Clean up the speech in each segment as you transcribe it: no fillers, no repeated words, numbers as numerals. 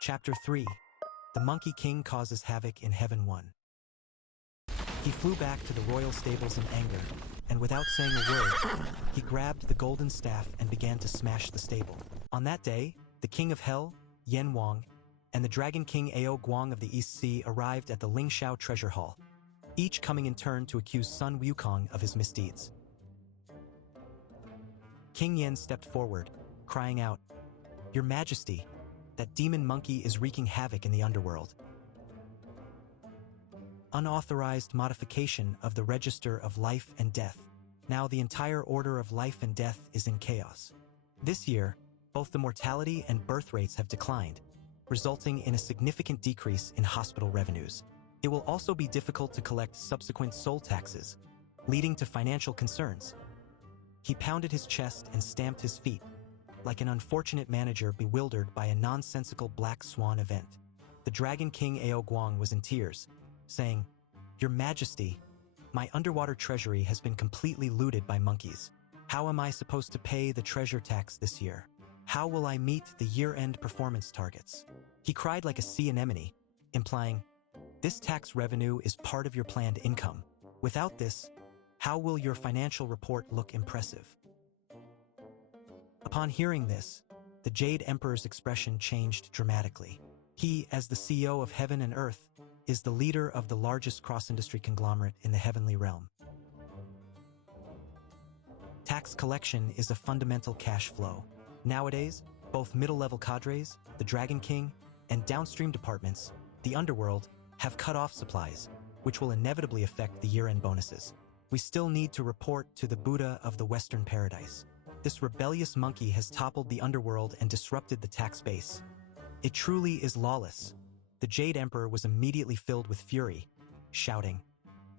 Chapter 3. The Monkey King Causes Havoc in Heaven 1. He flew back to the royal stables in anger, and without saying a word, he grabbed the golden staff and began to smash the stable. On that day, the King of Hell, Yan Wang, and the Dragon King Ao Guang of the East Sea arrived at the Lingshao Treasure Hall, each coming in turn to accuse Sun Wukong of his misdeeds. King Yan stepped forward, crying out, "Your Majesty, that demon monkey is wreaking havoc in the underworld. Unauthorized modification of the Register of Life and Death. Now the entire order of life and death is in chaos. This year, both the mortality and birth rates have declined, resulting in a significant decrease in hospital revenues. It will also be difficult to collect subsequent soul taxes, leading to financial concerns." He pounded his chest and stamped his feet, like an unfortunate manager bewildered by a nonsensical black swan event. The Dragon King Ao Guang was in tears, saying, "Your Majesty, my underwater treasury has been completely looted by monkeys. How am I supposed to pay the treasure tax this year? How will I meet the year-end performance targets?" He cried like a sea anemone, implying, "This tax revenue is part of your planned income. Without this, how will your financial report look impressive?" Upon hearing this, the Jade Emperor's expression changed dramatically. He, as the CEO of Heaven and Earth, is the leader of the largest cross-industry conglomerate in the heavenly realm. Tax collection is a fundamental cash flow. Nowadays, both middle-level cadres, the Dragon King, and downstream departments, the underworld, have cut off supplies, which will inevitably affect the year-end bonuses. We still need to report to the Buddha of the Western Paradise. This rebellious monkey has toppled the underworld and disrupted the tax base. It truly is lawless. The Jade Emperor was immediately filled with fury, shouting,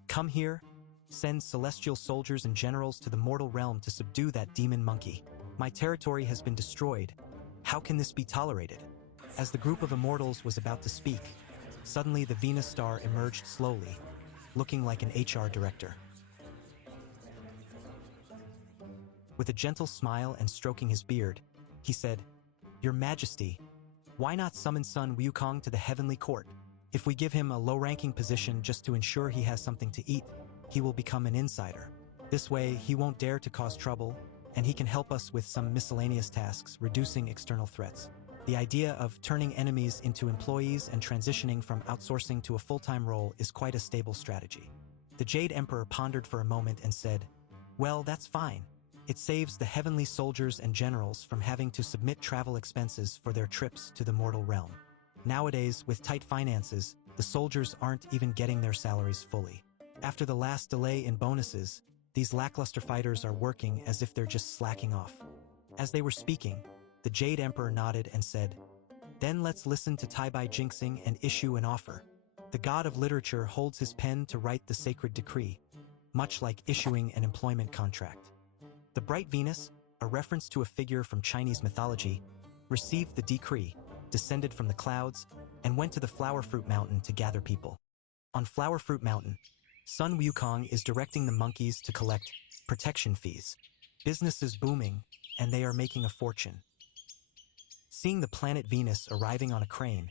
"Come here, send celestial soldiers and generals to the mortal realm to subdue that demon monkey. My territory has been destroyed. How can this be tolerated?" As the group of immortals was about to speak, suddenly the Venus star emerged slowly, looking like an HR director. With a gentle smile and stroking his beard, he said, "Your Majesty, why not summon Sun Wukong to the heavenly court? If we give him a low-ranking position just to ensure he has something to eat, he will become an insider. This way, he won't dare to cause trouble, and he can help us with some miscellaneous tasks, reducing external threats." The idea of turning enemies into employees and transitioning from outsourcing to a full-time role is quite a stable strategy. The Jade Emperor pondered for a moment and said, "Well, that's fine. It saves the heavenly soldiers and generals from having to submit travel expenses for their trips to the mortal realm. Nowadays, with tight finances, the soldiers aren't even getting their salaries fully. After the last delay in bonuses, these lackluster fighters are working as if they're just slacking off." As they were speaking, the Jade Emperor nodded and said, "Then let's listen to Tai Bai Jinxing and issue an offer. The god of literature holds his pen to write the sacred decree, much like issuing an employment contract." The bright Venus, a reference to a figure from Chinese mythology, received the decree, descended from the clouds, and went to the Flower Fruit Mountain to gather people. On Flower Fruit Mountain, Sun Wukong is directing the monkeys to collect protection fees. Business is booming, and they are making a fortune. Seeing the planet Venus arriving on a crane,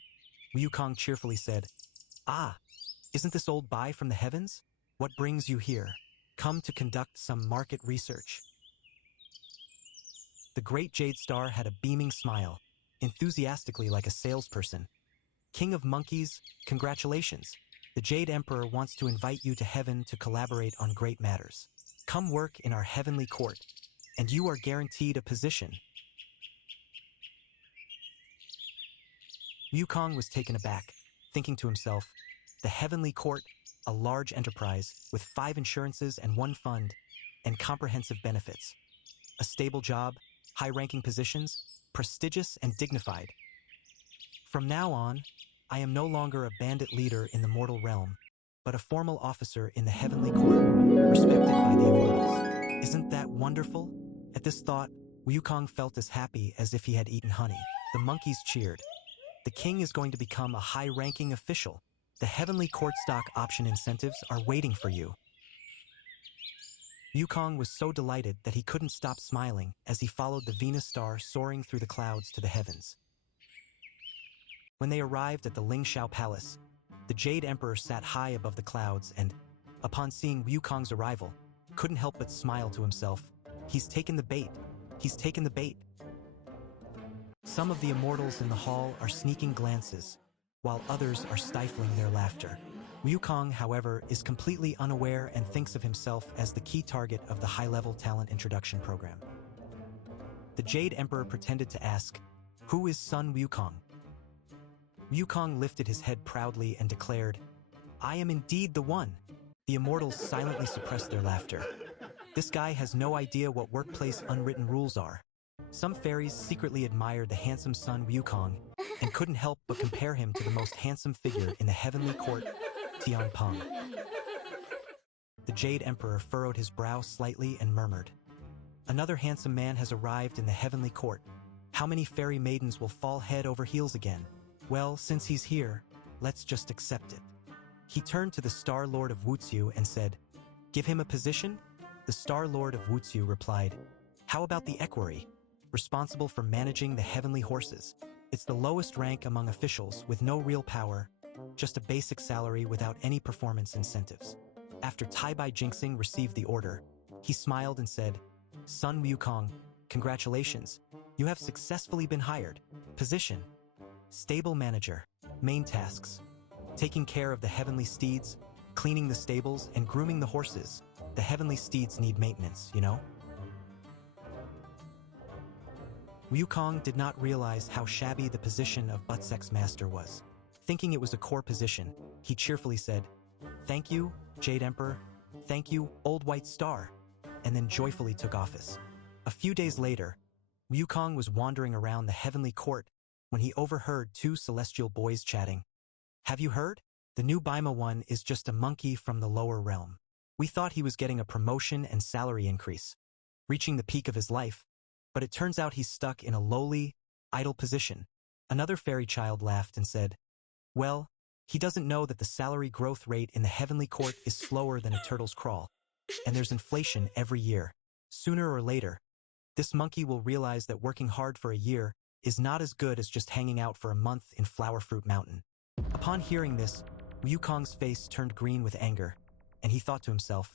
Wukong cheerfully said, "Ah, isn't this old Bai from the heavens? What brings you here? Come to conduct some market research." The great Jade Star had a beaming smile, enthusiastically like a salesperson. "King of Monkeys, congratulations. The Jade Emperor wants to invite you to heaven to collaborate on great matters. Come work in our heavenly court, and you are guaranteed a position." Wukong was taken aback, thinking to himself, the heavenly court, a large enterprise with 5 insurances and 1 fund, and comprehensive benefits. A stable job, high-ranking positions, prestigious and dignified. From now on, I am no longer a bandit leader in the mortal realm, but a formal officer in the heavenly court, respected by the immortals. Isn't that wonderful? At this thought, Wukong felt as happy as if he had eaten honey. The monkeys cheered. The king is going to become a high-ranking official. The heavenly court stock option incentives are waiting for you. Wukong was so delighted that he couldn't stop smiling as he followed the Venus star soaring through the clouds to the heavens. When they arrived at the Lingxiao Palace, the Jade Emperor sat high above the clouds and, upon seeing Wukong's arrival, couldn't help but smile to himself. He's taken the bait. He's taken the bait. Some of the immortals in the hall are sneaking glances, while others are stifling their laughter. Wukong, however, is completely unaware and thinks of himself as the key target of the high-level talent introduction program. The Jade Emperor pretended to ask, "Who is Sun Wukong?" Wukong lifted his head proudly and declared, "I am indeed the one." The immortals silently suppressed their laughter. This guy has no idea what workplace unwritten rules are. Some fairies secretly admired the handsome Sun Wukong and couldn't help but compare him to the most handsome figure in the heavenly court, Tianpeng. The Jade Emperor furrowed his brow slightly and murmured, "Another handsome man has arrived in the heavenly court. How many fairy maidens will fall head over heels again? Well, since he's here, let's just accept it." He turned to the Star Lord of Wuzu and said, "Give him a position?" The Star Lord of Wuzu replied, "How about the equerry, responsible for managing the heavenly horses? It's the lowest rank among officials with no real power, just a basic salary without any performance incentives." After Tai Bai Jinxing received the order, he smiled and said, "Sun Wukong, congratulations. You have successfully been hired. Position: Stable Manager. Main tasks: taking care of the heavenly steeds, cleaning the stables, and grooming the horses. The heavenly steeds need maintenance, you know?" Wukong did not realize how shabby the position of Buttsex Master was. Thinking it was a core position, he cheerfully said, "Thank you, Jade Emperor. Thank you, Old White Star," and then joyfully took office. A few days later, Wukong was wandering around the heavenly court when he overheard two celestial boys chatting. "Have you heard? The new Baima one is just a monkey from the lower realm. We thought he was getting a promotion and salary increase, reaching the peak of his life, but it turns out he's stuck in a lowly, idle position." Another fairy child laughed and said, "Well, he doesn't know that the salary growth rate in the heavenly court is slower than a turtle's crawl, and there's inflation every year. Sooner or later, this monkey will realize that working hard for a year is not as good as just hanging out for a month in Flower Fruit Mountain." Upon hearing this, Wukong's face turned green with anger, and he thought to himself,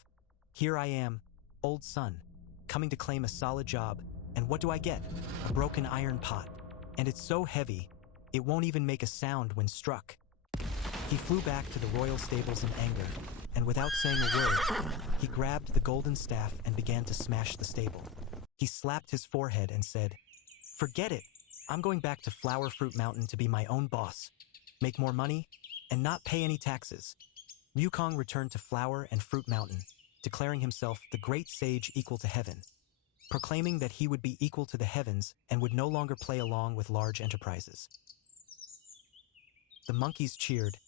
"Here I am, old Sun, coming to claim a solid job, and what do I get? A broken iron pot. And it's so heavy, it won't even make a sound when struck." He flew back to the royal stables in anger, and without saying a word, he grabbed the golden staff and began to smash the stable. He slapped his forehead and said, "Forget it. I'm going back to Flower Fruit Mountain to be my own boss, make more money, and not pay any taxes." Wukong returned to Flower and Fruit Mountain, declaring himself the great sage equal to heaven, proclaiming that he would be equal to the heavens and would no longer play along with large enterprises. The monkeys cheered.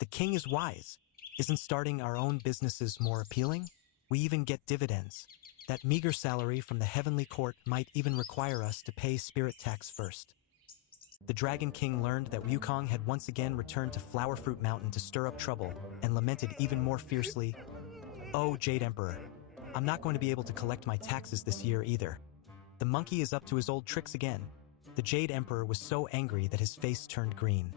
"The king is wise. Isn't starting our own businesses more appealing? We even get dividends. That meager salary from the heavenly court might even require us to pay spirit tax first." The Dragon King learned that Wukong had once again returned to Flower Fruit Mountain to stir up trouble and lamented even more fiercely, "Oh, Jade Emperor, I'm not going to be able to collect my taxes this year either. The monkey is up to his old tricks again." The Jade Emperor was so angry that his face turned green.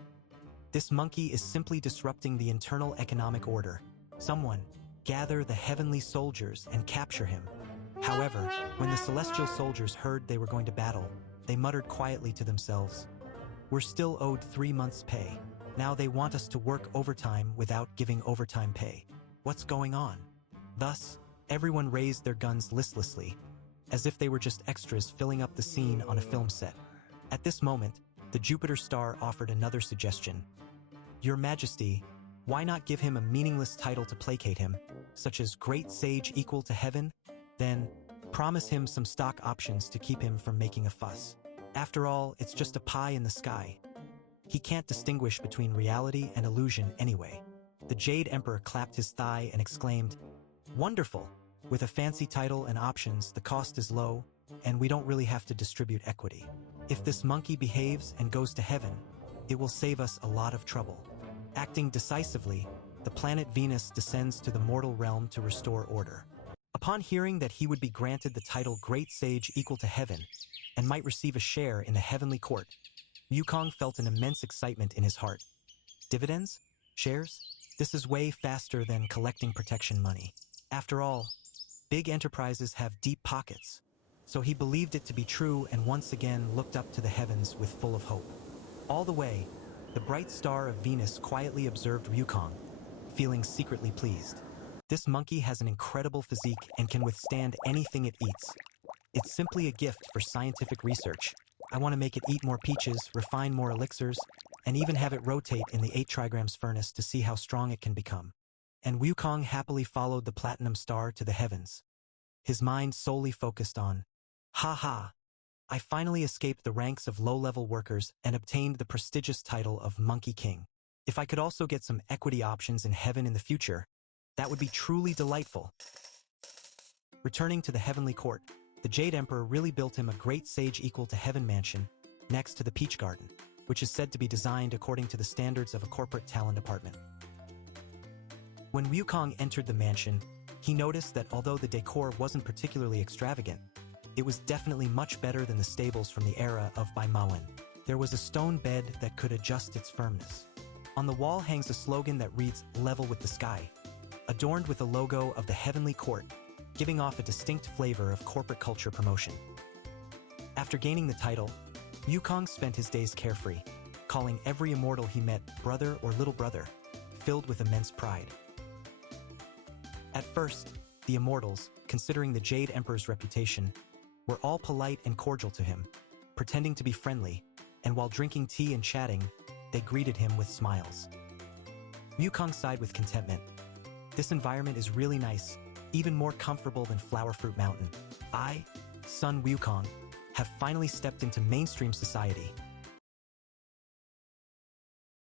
"This monkey is simply disrupting the internal economic order. Someone, gather the heavenly soldiers and capture him." However, when the celestial soldiers heard they were going to battle, they muttered quietly to themselves, "We're still owed 3 months' pay. Now they want us to work overtime without giving overtime pay. What's going on?" Thus, everyone raised their guns listlessly, as if they were just extras filling up the scene on a film set. At this moment, the Jupiter star offered another suggestion. "Your Majesty, why not give him a meaningless title to placate him, such as Great Sage Equal to Heaven? Then, promise him some stock options to keep him from making a fuss. After all, it's just a pie in the sky. He can't distinguish between reality and illusion anyway." The Jade Emperor clapped his thigh and exclaimed, "Wonderful! With a fancy title and options, the cost is low, and we don't really have to distribute equity. If this monkey behaves and goes to heaven, it will save us a lot of trouble." Acting decisively, the planet Venus descends to the mortal realm to restore order. Upon hearing that he would be granted the title Great Sage Equal to Heaven and might receive a share in the heavenly court, Wukong felt an immense excitement in his heart. Dividends? Shares? This is way faster than collecting protection money. After all, big enterprises have deep pockets. So he believed it to be true and once again looked up to the heavens with full of hope. All the way, the bright star of Venus quietly observed Wukong, feeling secretly pleased. This monkey has an incredible physique and can withstand anything it eats. It's simply a gift for scientific research. I want to make it eat more peaches, refine more elixirs, and even have it rotate in the 8 trigrams furnace to see how strong it can become. And Wukong happily followed the platinum star to the heavens. His mind solely focused on, "Ha ha! I finally escaped the ranks of low-level workers and obtained the prestigious title of Monkey King. If I could also get some equity options in heaven in the future, that would be truly delightful." Returning to the heavenly court, the Jade Emperor really built him a great sage equal to heaven mansion next to the Peach Garden, which is said to be designed according to the standards of a corporate talent department. When Wukong entered the mansion, he noticed that although the decor wasn't particularly extravagant, it was definitely much better than the stables from the era of Bai Mawen. There was a stone bed that could adjust its firmness. On the wall hangs a slogan that reads, "Level with the sky," adorned with a logo of the heavenly court, giving off a distinct flavor of corporate culture promotion. After gaining the title, Wukong spent his days carefree, calling every immortal he met brother or little brother, filled with immense pride. At first, the immortals, considering the Jade Emperor's reputation, were all polite and cordial to him, pretending to be friendly, and while drinking tea and chatting, they greeted him with smiles. Wukong sighed with contentment. This environment is really nice, even more comfortable than Flower Fruit Mountain. I, son Wukong, have finally stepped into mainstream society,